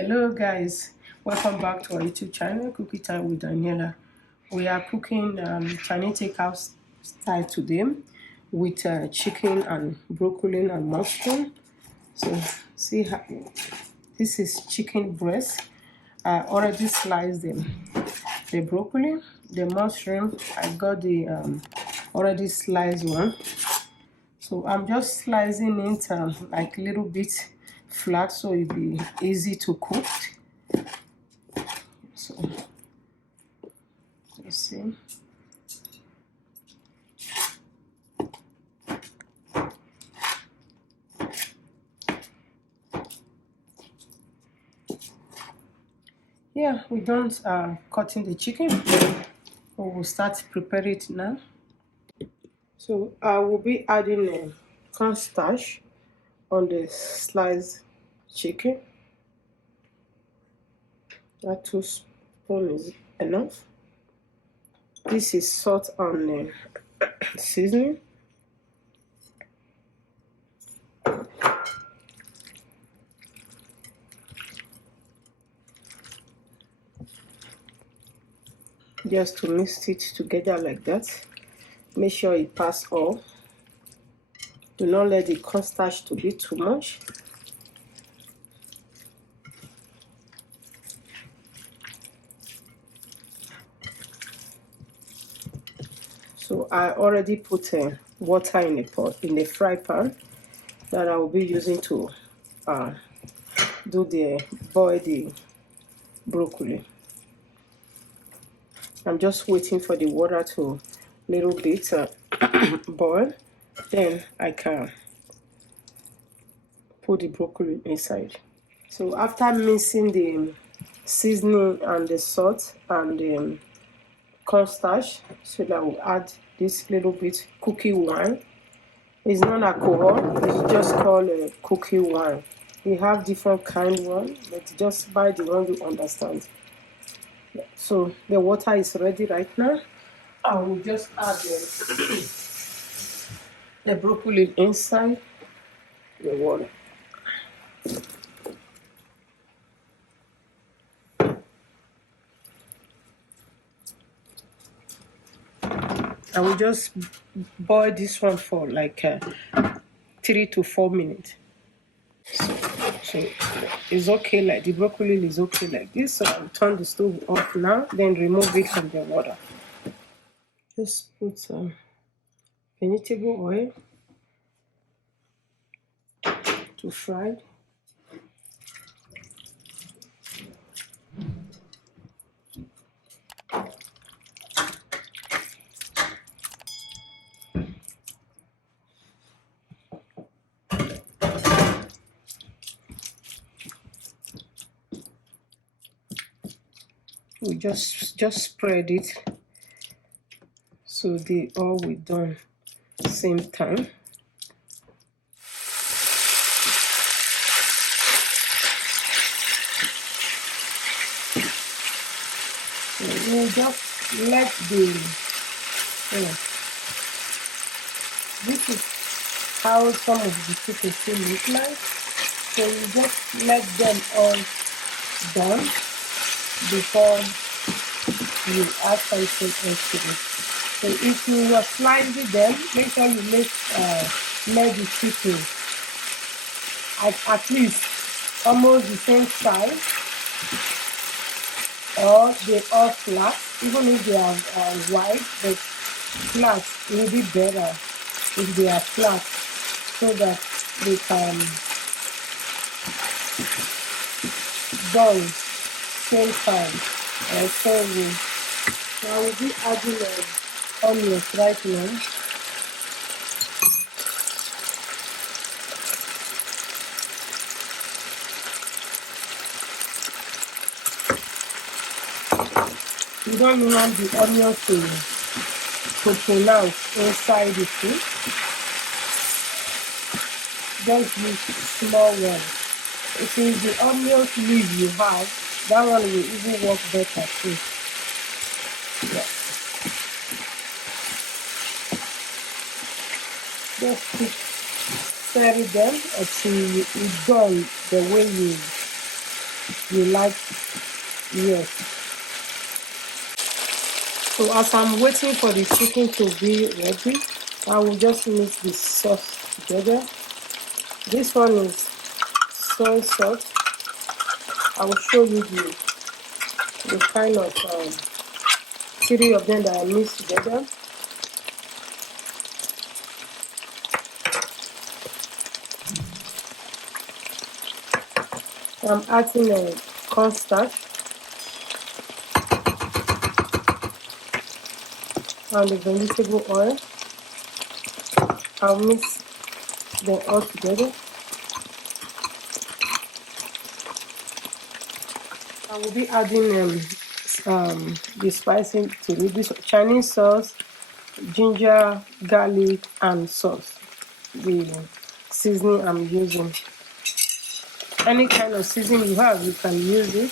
Hello guys, welcome back to our YouTube channel, Cookie Time with Daniela. We are cooking Chinese takeout style today with chicken and broccoli and mushroom. So see how this is chicken breast. I already sliced the broccoli, the mushroom. I got the already sliced one. So I'm just slicing it like a little bit flat so it'll be easy to cook. So you see, yeah, we don't cutting the chicken. We will start prepare it now. So I will be adding a cornstarch on the sliced chicken. That 2 spoons is enough. This is salt and seasoning. Just to mix it together like that. Make sure it pass all. Do not let the cornstarch to be too much. So I already put water in the pot, in the fry pan, that I will be using to boil the broccoli. I'm just waiting for the water to little bit boil. Then I can put the broccoli inside. So after mixing the seasoning and the salt and the cornstarch, so that we'll add this little bit cookie wine. It's not alcohol, it's just called a cookie wine. We have different kind one, but just buy the one you understand. So the water is ready right now. I will just add the broccoli inside the water. I will just boil this one for like 3 to 4 minutes. So it's okay, like the broccoli is okay like this. So I'll turn the stove off now, then remove it from the water. Just put some vegetable oil to fry. We just spread it so they all will done same time. So we'll just let this is how some of the chicken still look like. So you just let them all done before you add something else to it. So if you are slicing them, make sure you make the chicken at least almost the same size, or they are flat. Even if they are wide, but flat will be better if they are flat, so that they can done same time. So I will be adding onions right now. You don't want the onion to pronounce inside the food. Just use small one. If it's the onion leaf you have, that one will even work better too. Yeah. Just keep stirring them until it's done the way you like. Yes. So as I'm waiting for the chicken to be ready, I will just mix the sauce together. This one is soy sauce. I will show you the kind of three of them that I mix together. I'm adding a cornstarch and the vegetable oil. I'll mix them all together. I will be adding the spices to it. This Chinese sauce, ginger, garlic, and sauce. The seasoning I'm using. Any kind of seasoning you have, you can use it.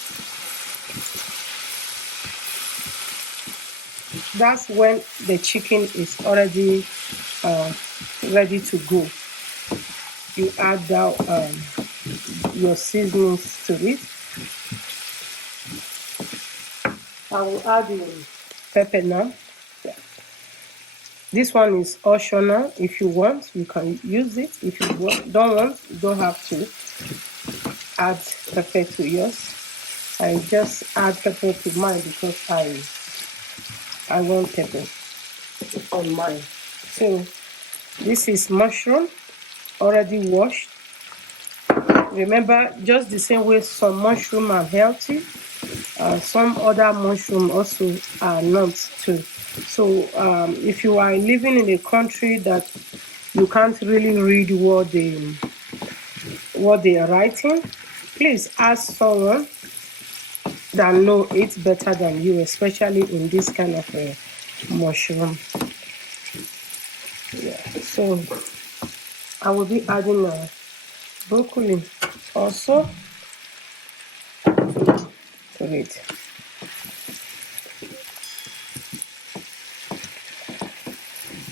That's when the chicken is already ready to go. You add that your seasonings to it. I will add pepper now. This one is optional. If you want, you can use it. If you don't want, you don't have to add pepper to yours. I just add pepper to mine because I want pepper on mine. So this is mushroom already washed. Remember, just the same way some mushroom are healthy, some other mushroom also are not too. So if you are living in a country that you can't really read what they are writing, please ask someone that know it better than you, especially in this kind of a mushroom. Yeah. So I will be adding broccoli also to it.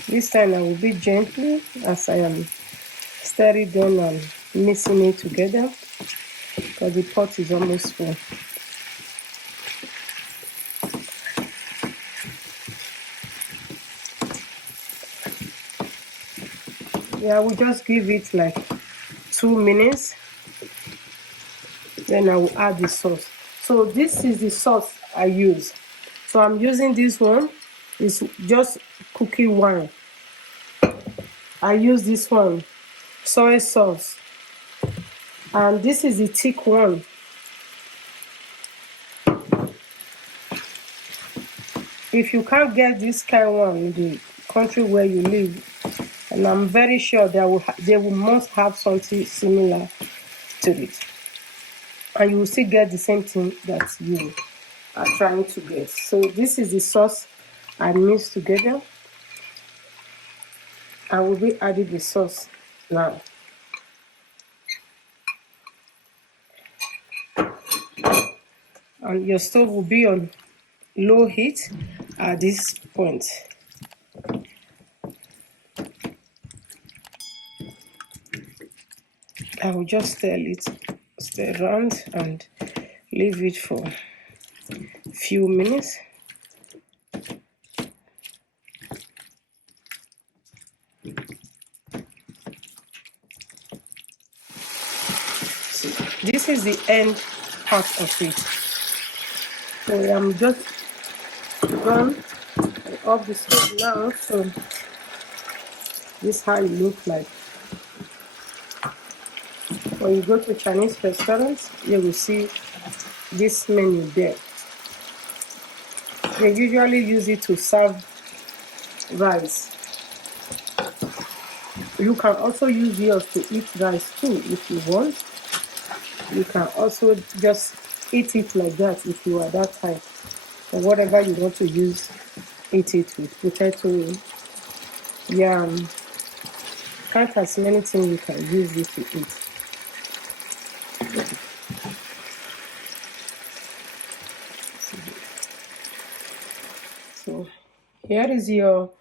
This time I will be gently as I am stirring them and mixing it together because the pot is almost full. Yeah, I will just give it like 2 minutes. Then I will add the sauce. So this is the sauce I use. So I'm using this one. It's just cookie wine. I use this one, soy sauce. And this is the thick one. If you can't get this kind one in the country where you live, and I'm very sure they will must have something similar to it. And you will still get the same thing that you are trying to get. So this is the sauce I mixed together. I will be adding the sauce now. And your stove will be on low heat at this point. I will just stir around and leave it for a few minutes. So this is the end part of it. So I'm just done off the stove now. So this is how it looks like. When you go to Chinese restaurants, you will see this menu there. They usually use it to serve rice. You can also use yours to eat rice too if you want. You can also just eat it like that if you are that type. Or whatever you want to use, eat it with potato, yam. Count as many things you can use this to eat. So here is your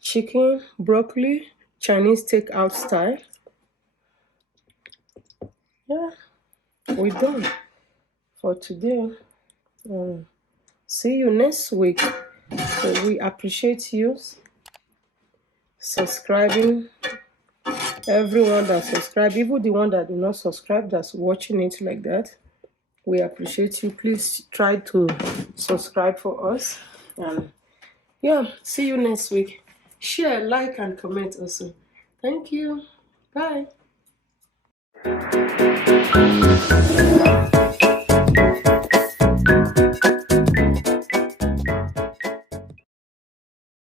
chicken, broccoli, Chinese takeout style. Yeah, we're done. for today. See you next week. So we appreciate you subscribing. Everyone that subscribe, even the one that do not subscribe, that's watching it like that. We appreciate you. Please try to subscribe for us. And yeah, see you next week. Share, like, and comment also. Thank you. Bye.